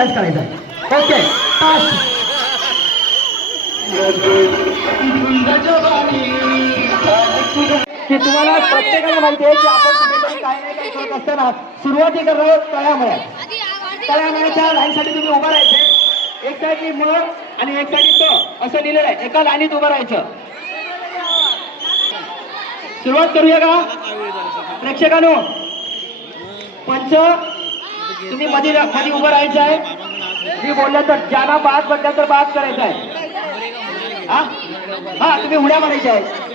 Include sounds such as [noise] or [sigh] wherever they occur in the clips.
Dance करायचा okay की तुम्हाला प्रत्येकाला माहिती आहे की आपण काय नाही काय करत असताना सुरुवाती करणार आहोत तळ्यामळ्यात तळ्यामळ्याच्या लाईनसाठी तुम्ही उभं राहायचे. एक साईडनी म आणि एक साईडनी त असं लिहिलेलं आहे. एका लाईनीत उभं राहायचं. सुरुवात करूया का? प्रेक्षकांनो पंच तुम्ही मध्ये मध्ये उभं राहायचं आहे. मी बोललो तर ज्यांना बाद म्हटलं तर बाद करायचं आहे. हा? हा तुम्ही उड्या मारायच्या आहे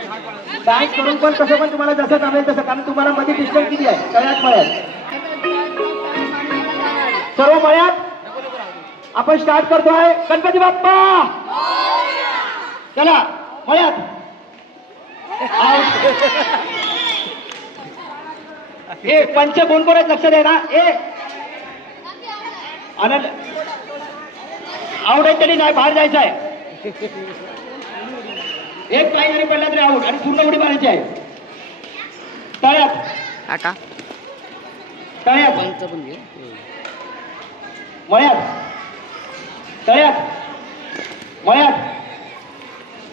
डान्स करून पण कसं पण तुम्हाला जसं जमेल तसं कारण तुम्हाला मध्ये डिस्टन्स किती आहे? तळ्यात मळ्यात. सर्व मळ्यात आपण स्टार्ट करतोय गणपती बाप्पा! चला मळ्यात. ए पंच कोण कोण लक्ष द्या ना? ए आनंद आउट आहे तरी नाही बाहेर जायचं आहे. एक पाय जरी पडला तरी आउट आणि पूर्ण उडी मारायची आहे. तळ्यात. काका तळ्यात. मळ्यात. तळ्यात. मळ्यात.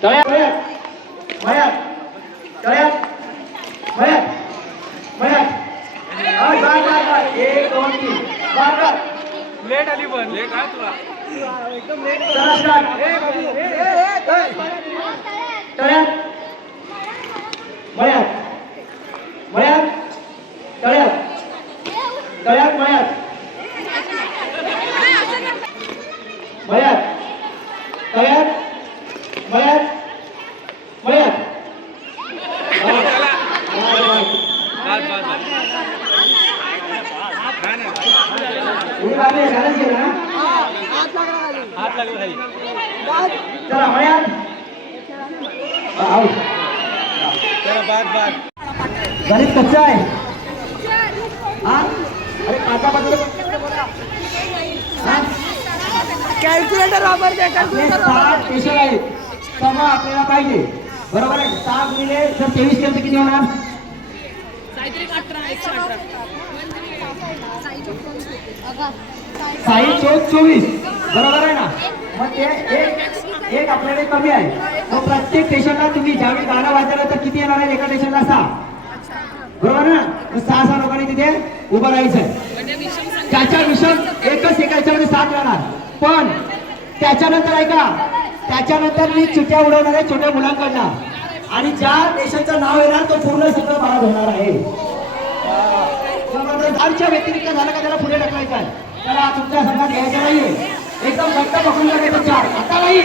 तळ्यात. मळ्यात. तळ्यात. मळ्यात. मळ्यात. एक दोन तीन. जा. लेट आली पण. लेट आहे तुला. चला, start. तळ्यात. मळ्यात. मळ्यात. तळ्यात. तळ्यात मळ्यात. मळ्यात. तळ्यात. गणित कच्चं आहे हा अरे पाचा बाजूला हा? कॅल्क्युलेटर वापरते समा आपल्याला पाहिजे. बरोबर आहे? सहा गुणिले जर तेवीस केलं तर किती होणार? साई चौक चोवीस. बरोबर आहे ना? मग ते एक एक आपल्याकडे कमी आहे. मग प्रत्येक स्टेशनला तुम्ही ज्यावेळी गाणं वाजवलं तर किती येणार आहे एका स्टेशनला सहा? बरोबर ना? मग सहा सहा लोकांनी तिथे उभं राहायचं त्याच्या विषम एकच एका याच्यामध्ये साथ राहणार पण त्याच्यानंतर ऐका त्याच्यानंतर मी चुट्या उडवणार आहे छोट्या मुलांकडनं. आणि ज्या देशाचं नाव येणार तो पूर्ण सगळं बाद होणार आहे. दारच्या व्यतिरिक्त झालं का त्याला पुढे ढकलायचं आहे? त्याला तुमच्या संघात घ्यायचं नाहीये. एकदम घट्ट पकडून टाकायचं चार. आता नाही.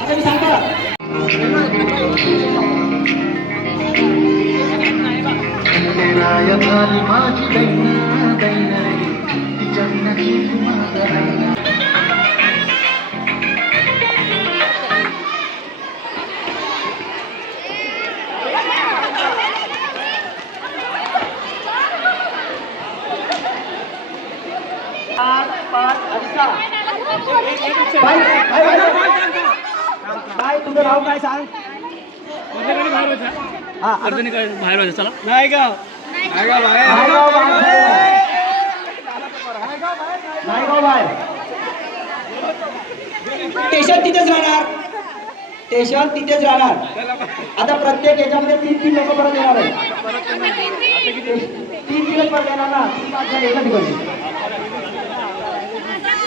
आता मी सांगतो. राय झाली माझी नाव काय सांग? हा अर्धकणी काय बाहेर व्हायचं चला. नाही बाहेर. नायगाव बाहेर. नायगाव बाहेर. स्टेशन तिथेच राहणार. स्टेशन तिथेच राहणार. आता प्रत्येक याच्यामध्ये तीन तीन लोक परत येणार आहे तीन दिवस परत येणार ना. एका ठिकाणी.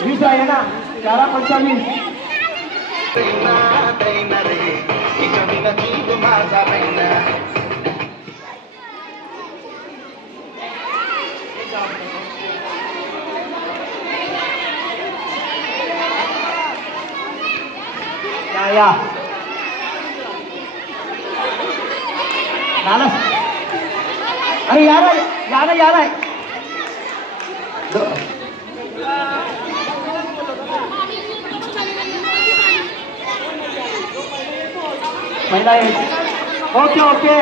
वीस आहे ना? चारा पंचावीस या. या अरे या ना या ना या ना. Okay okay.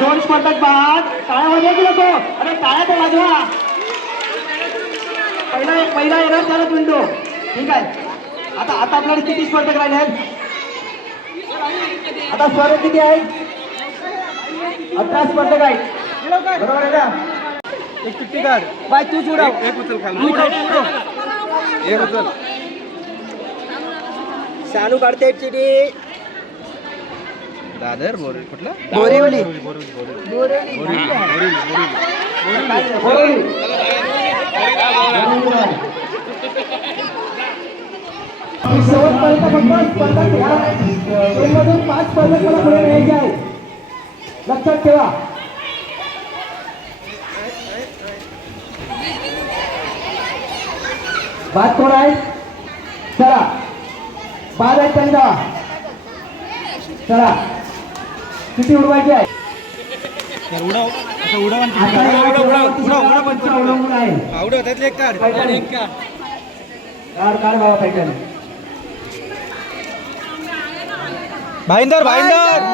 दोन स्पर्धक बाद. टाळ्या वाजवा तो अरे टाळ्या तर वाजवा. पहिला पहिला येणार त्याला विंडो ठीक आहे. आता आता आपल्याकडे किती स्पर्धक राहिले आहेत? आता स्पर्धक किती आहेत? अठरा स्पर्धक आहेत बरोबर आहे का? एक काढ. बाय तूच उडव एक- एक उचल खाली. एक उचल. शानू काढते चिडी दादर बोरी कुठला? बोरिवली. बोरिवली. शेवटपर्यंत फक्त स्पर्धा खेळा ट्रेनमधून पाच स्पर्धक मला पुढे न्यायचे आहे लक्षात ठेवा बाद कोण आहे चला बाद आहेत त्यांनी चला किती उडवायची आहे उडव उडव उडव उडव उडव आहे हा, उडव त्यातले एक काढ पैठण. एक काढ काढ काढ बाबा पॅटर्न भाईंदर भाईंदर.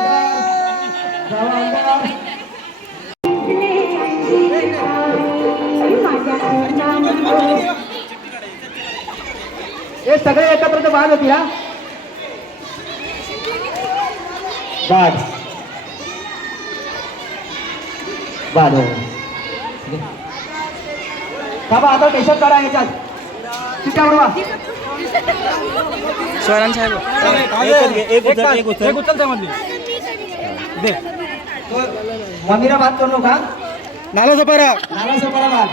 हे सगळे एकत्र तर बाद होती हा? बाद बाद हो. बाबा आता टेशन काढा याच्यात. चिट्ट्या एक उचल एक उचल त्यामधली दे. मम्मीला बात करू नका नाला सपारा नाला सोपारा बाद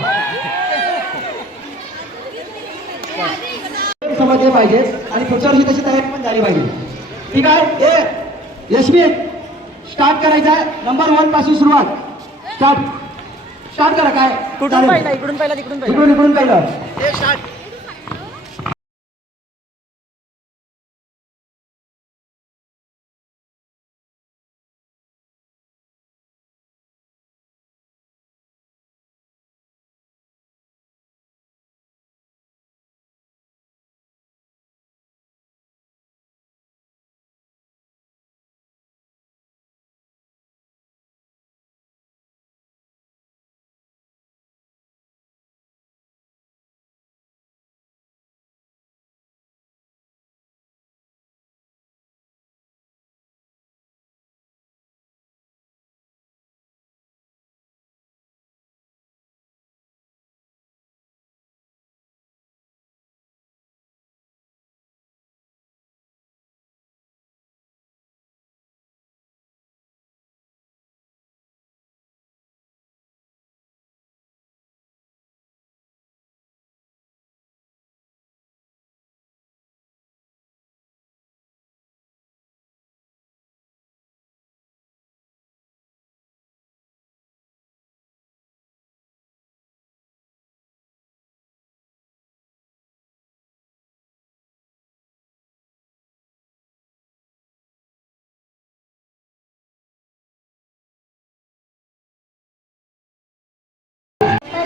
समजले पाहिजे आणि पुढच्या वर्षी तशी तयारी पण झाली पाहिजे. ठीक आहे? ए यशवी स्टार्ट करायचा नंबर वनपासून सुरुवात. स्टार्ट स्टार्ट करा काय? कुठून पहिला? इकडून पहिला तिकडून पहिला. इकडून इकडून पहिलं.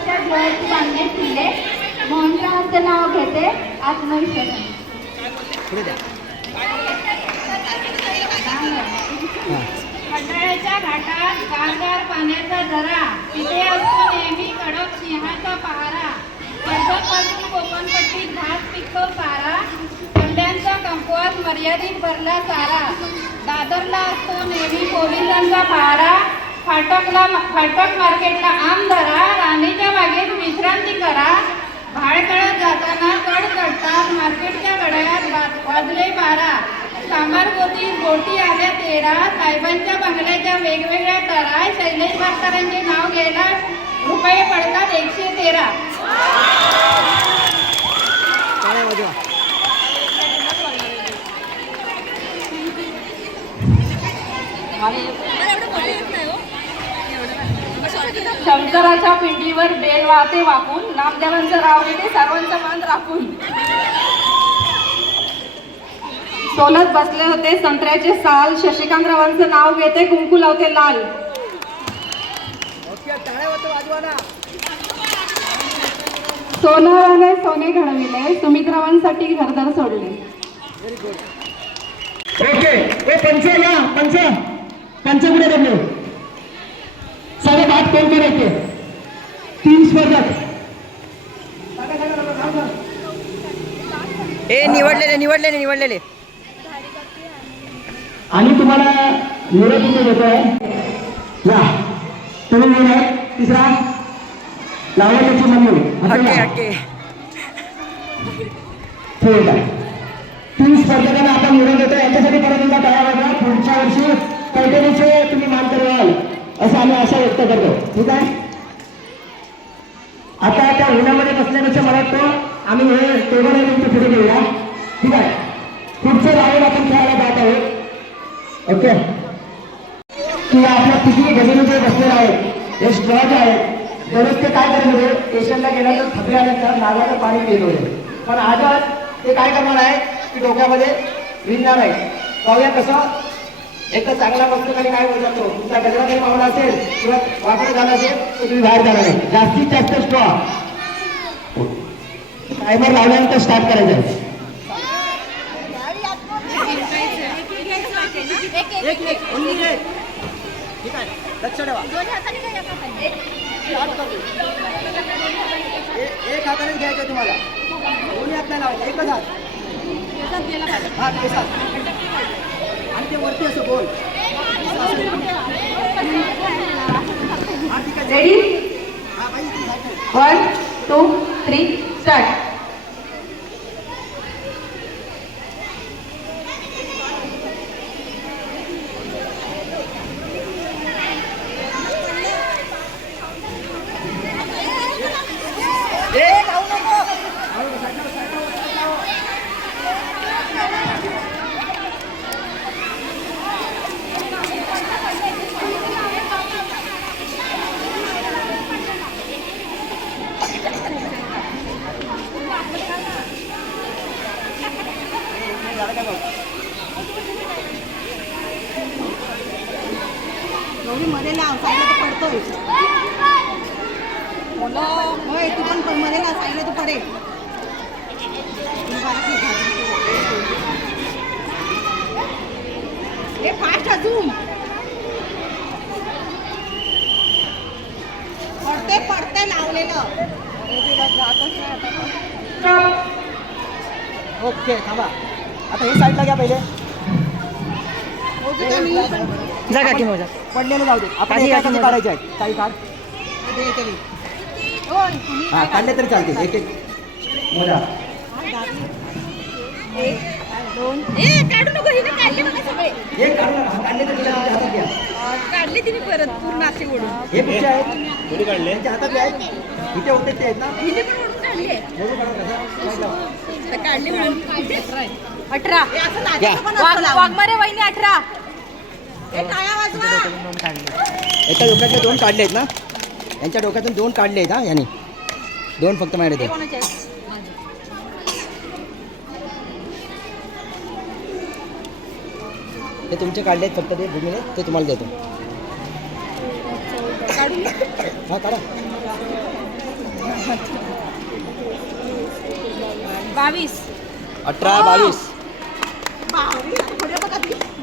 त्याच्या डोळ्याची बांधणे फिरले मोहनरावांचं नाव घेते आत्मविश्वासाने खंडाळ्याच्या घाटात गारगार पाण्याचा झरा तिथे असतो नेहमी कडक सिंहाचा पहारा. कर्जतपासून कोकणपट्टीत घास पिकतो सारा कंड्यांचा कंपवास मर्यादित भरला सारा. दादरला असतो नेहमी पोलिसांचा पहारा. फाटकला फाटक मार्केटला आम धरा राणीच्या बागेत विश्रांती करा. भाडकळत जाताना कड चढतात मार्केटच्या गड्यात वा- वाजले बारा. सांबार गोती गोटी आल्या तेरा. साहेबांच्या बंगल्याच्या वेगवेगळ्या तरा. शैलेश भाटकरांचे नाव घ्यायला रुपये पडतात एकशे तेरा. शंकराच्या पिंडीवर बेल वाहते वाकून. नामदेवांचं राव घेते सर्वांचं मान राखून. सोलत बसले होते संत्र्याचे साल. शशिकांतरावांचं नाव घेते कुंकू लावते लाल. सोनाराने सोने घडविले सुमित्रावांसाठी घरदार सोडले. ओके पंच पंच. पंच कुठे बघलो सारे बात कोण करायचे तीन स्पर्धक ए निवडलेले निवडलेले निवडलेले. आणि तुम्हाला निरोप देतोय या तुम्ही निवड तिसरा. लावण्याची मम्मी. ठीक आहे. तीन स्पर्धकांना आपण निरोप देतो याच्यासाठी परत एकदा काय वाजवा पुढच्या वर्षी पैठणीचे तुम्ही मान कराल असं आम्ही आशा व्यक्त करतो. ठीक आहे? आता त्या उन्हामध्ये बसण्यापेक्षा मला वाटतं आम्ही हे टेबल तुमच्यापुढे घेऊया. ठीक आहे? पुढचे राऊंड आपण खेळायला जात आहोत. ओके? किंवा आपल्या किती गजरे जे बसलेले आहेत. हे स्ट्रॉज आहेत. दररोज ते काय करत होते स्टेशनला गेल्यानंतर थकले आल्यानंतर नागाचं पाणी पित होते पण आज ते काय करणार आहे? की डोक्यामध्ये विणणार आहे. पाहूया कसं एक तर चांगला वस्तू आणि काय बोलतो तो तुमचा गजरा काही मावला असेल किंवा वापर झाला असेल तर तुम्ही बाहेर जाणार नाही. जास्तीत जास्त स्ट्रॉ टायमर लावल्यानंतर स्टार्ट करायचं. आहे ठीक आहे. लक्ष ठेवा. एक हातानेच घ्यायचं तुम्हाला. दोन्ही हात नाही लावायचं. एकच हात. हा केसात ready. One two three start एवढी मध्ये लाव साईडला तर पडतोय. होय तू पण पण मध्ये लाव साईडला तर पडेल. हे फास्ट अजून. पडते पडते लावलेलं. ओके थांबा. आता हे साईडला घ्या पहिले. होतं का मोजा पडलेले जाऊ दे. आपण एका काढायचे आहेत काही काढ. हा काढले तरी चालते. एक एक. मोजा एक, दोन ए काढू नको हिने काढले बघा सगळे. हे काढू नका. काढले तरी चालते. हातात घ्या. काढले तिने परत पूर्ण असे ओढून. हे कुठचे आहेत? कुठे काढले. त्यांच्या हातात आहेत. इथे होते ते आहेत ना? हिने पण ओढून काढले. कसं? काढले अठरा. हे. वाघमारे वहिनी अठरा. एका डोक्यातले दोन काढले. आहेत ना? यांच्या डोक्यातून दोन काढले आहेत हा यांनी. दोन फक्त माझ्याकडे आहेत? ते तुमचे काढले आहेत फक्त ते भूमीने ते तुम्हाला देतो. हा काढा. बावीस. अठरा बावीस.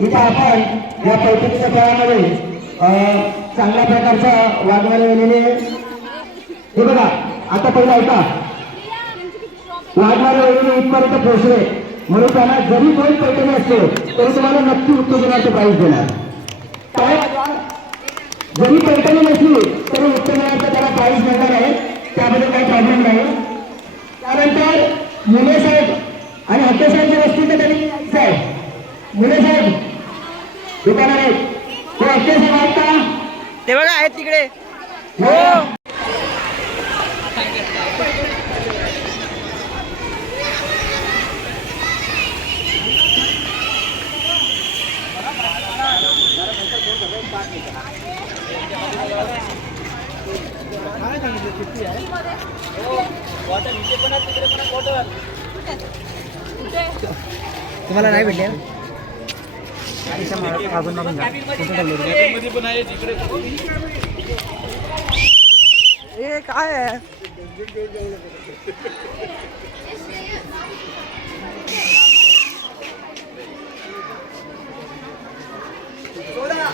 इथं आपण या पैठणीच्या खेळामध्ये अं, चांगल्या प्रकारचा वाघमारे गेलेले हे बघा आता पहिला ऐका वाघमारे वेलेले इथपर्यंत पोहोचले. म्हणून त्यांना जरी दोन पैठणी असते तरी तुम्हाला नक्की उत्तेजनाचं प्राईज देणार. काय? जरी पैठणी नसली तरी उत्तेजनाचं त्याला प्राईज देणार आहे. त्यामध्ये काही प्रॉब्लेम नाही. त्यानंतर मुले साहेब आणि हत्ते साहेबच्या वस्ती तर त्यांनी साहेब आहे मुले साहेब दुकानात आहेत. ते हत्ते साहेब आहेत का? ते बघा आहेत तिकडे. हो. तुम्हाला नाही भेटले? ना? ए काय आहे? सोडा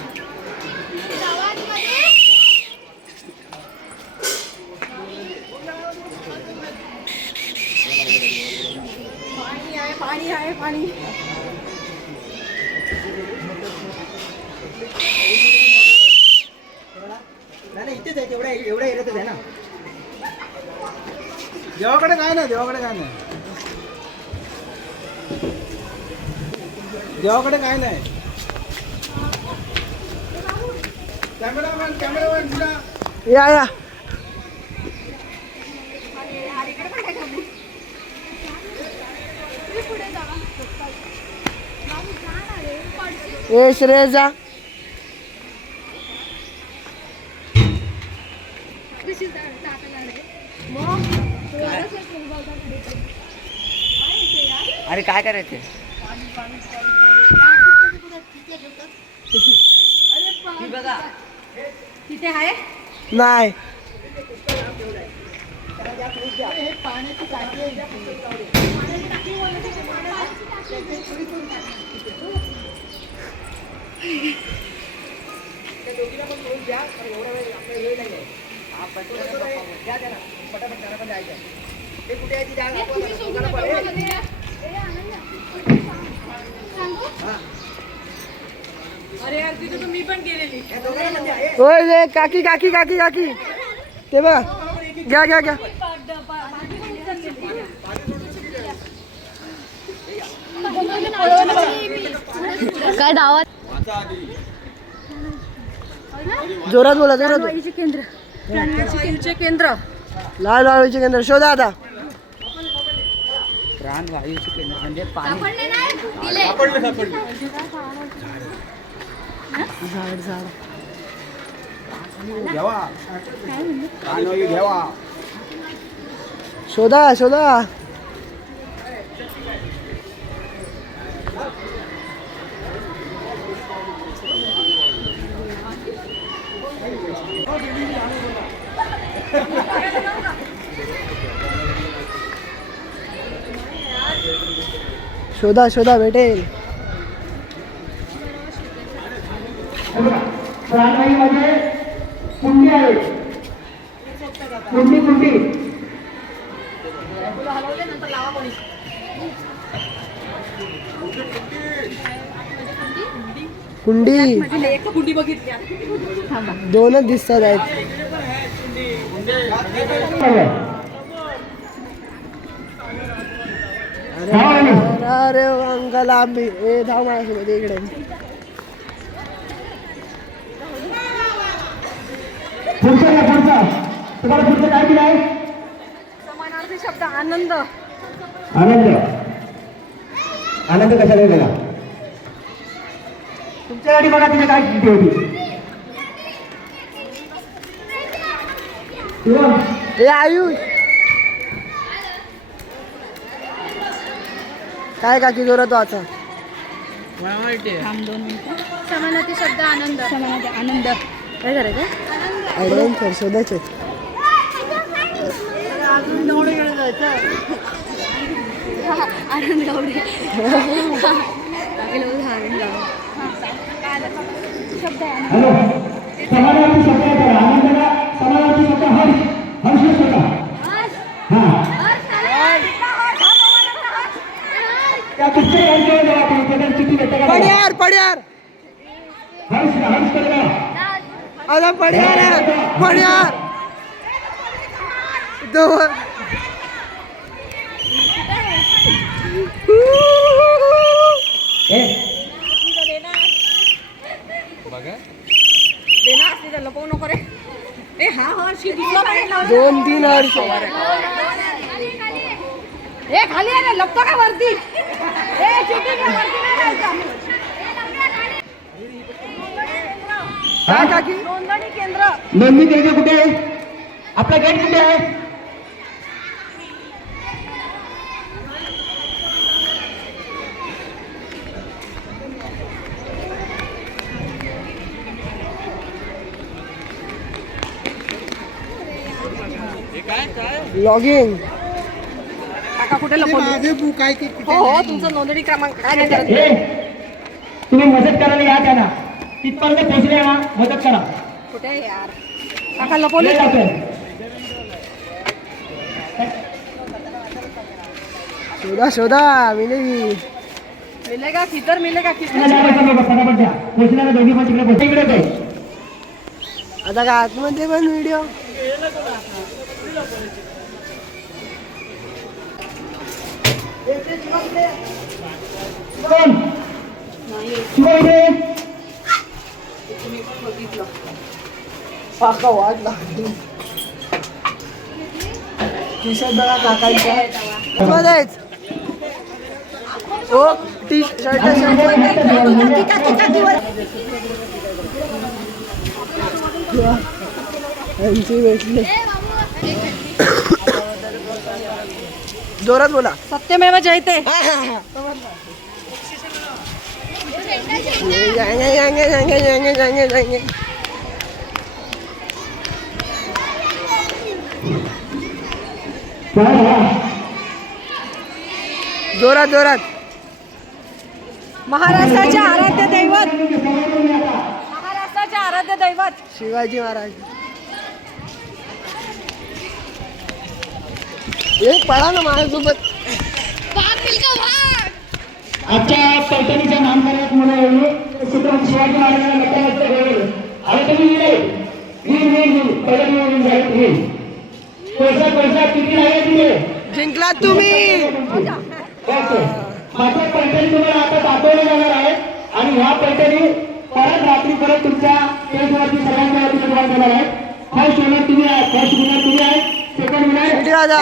पाणी आहे पाणी. देवाकडे काय नाही देवाकडे काय नाही. देवाकडे काय नाही. कॅमेरामॅन कॅमेरामॅन या या. ए श्रेय जा. अरे काय करायचं तिथे आहे? नाही. पटापट जायचं आहे. ते कुठे आहे ती? जागा दाखवा मला. दोघांना पण. ए, अरे यार तिथे तर मी पण गेलेली या दोघांना पण द्या. ए, होय काकी काकी काकी काकी. ते बघा. घ्या घ्या घ्या. काय डावात जोरात बोला जोरात बोला. केंद्र. केंद्र लाल वाळूचे केंद्र. शोधा आता. झाड झाड घ्यावा कानोई घ्यावा शोधा शोधा. [laughs] शोधा शोधा भेटेल कुंडी कुंडी कुंडी कुंडी. एक कुंडी. बघितली दोनच दिसतात आहेत. अरे अंकल आंबी ए धाव माझ्यासोबत इकडे. पुढचं घ्या पुढचं. तुम्हाला पुढचं काय दिलं आहे? समानार्थी शब्द आनंद. आनंद. आनंद कशाला गेला तुमच्यासाठी बघा तिने काय किती होती. आयुष. काय काकी जोरात वाचा. समानार्थी शब्द आनंद. समानार्थी आनंद. काय करायचं शोधायचे. आनंद एवढे शब्द आहे हॅलो. समानार्थी शब्द आहे बघा. आनंदाला समानार्थी शब्द हर्ष हर्ष शब्द. हा त्या कुठच्या यांच्यावर जेव्हा आपण त्याच्यात चिठ्ठी व्यक्त करा. पड्यार पड्यार. हर्ष हर्ष करा आता पड्यार आहे, पड्यार. दोन ए. देना हा हर्ष. तीन वर्ष ए खाली आहे ना लपतो का वरती? काय काकी? नोंदणी केंद्र. नोंदणी केंद्र कुठे आहे? आपला गेट कुठे आहे? लॉगिंग काका कुठे लपवली माझे बुक आहे की हो हो तुमचा नोंदणी क्रमांक काय हे तुम्ही मदत करायला या त्यांना. तिथपर्यंत पोहोचले ना मदत करा. कुठे आहे यार? काका लपवली ये लवकर. शोधा शोधा मिलेगी मिलेगा किधर मिलेगा किसने त्यांना द्या बघा, फटाफट द्या. पोहोचल्याला दोघी पण तिकडे पोहोच इकडे काय आता का आतमध्ये पण व्हिडिओ कोण? शिवा इकडे पाका वाढला टी शर्ट बघा काकांचा. मध्येच. हो टी शर्ट यांची भेटली जोरात बोला. सत्यमेव जयते. [laughs] जोरात जोरात. महाराष्ट्राचे आराध्य दैवत. महाराष्ट्राचे आराध्य दैवत. शिवाजी महाराज. एक पळा ना माझ्यासोबत. आजच्या पैठणीच्या नामकरणात मुलं एवढी छत्रपती शिवाजी महाराजांना होईल आणि तुम्ही वीर वीर वीर वीर पैसा पैसा किती तिथे? जिंकला तुम्ही. माझ्या पैठणी तुम्हाला आता दाखवल्या जाणार आहे. आणि ह्या पैठणी परत रात्री परत तुमच्या पेजवरती वरती आहे. फर्स्ट विनर तुम्ही आहे फर्स्ट तुम्ही आहे. राजा.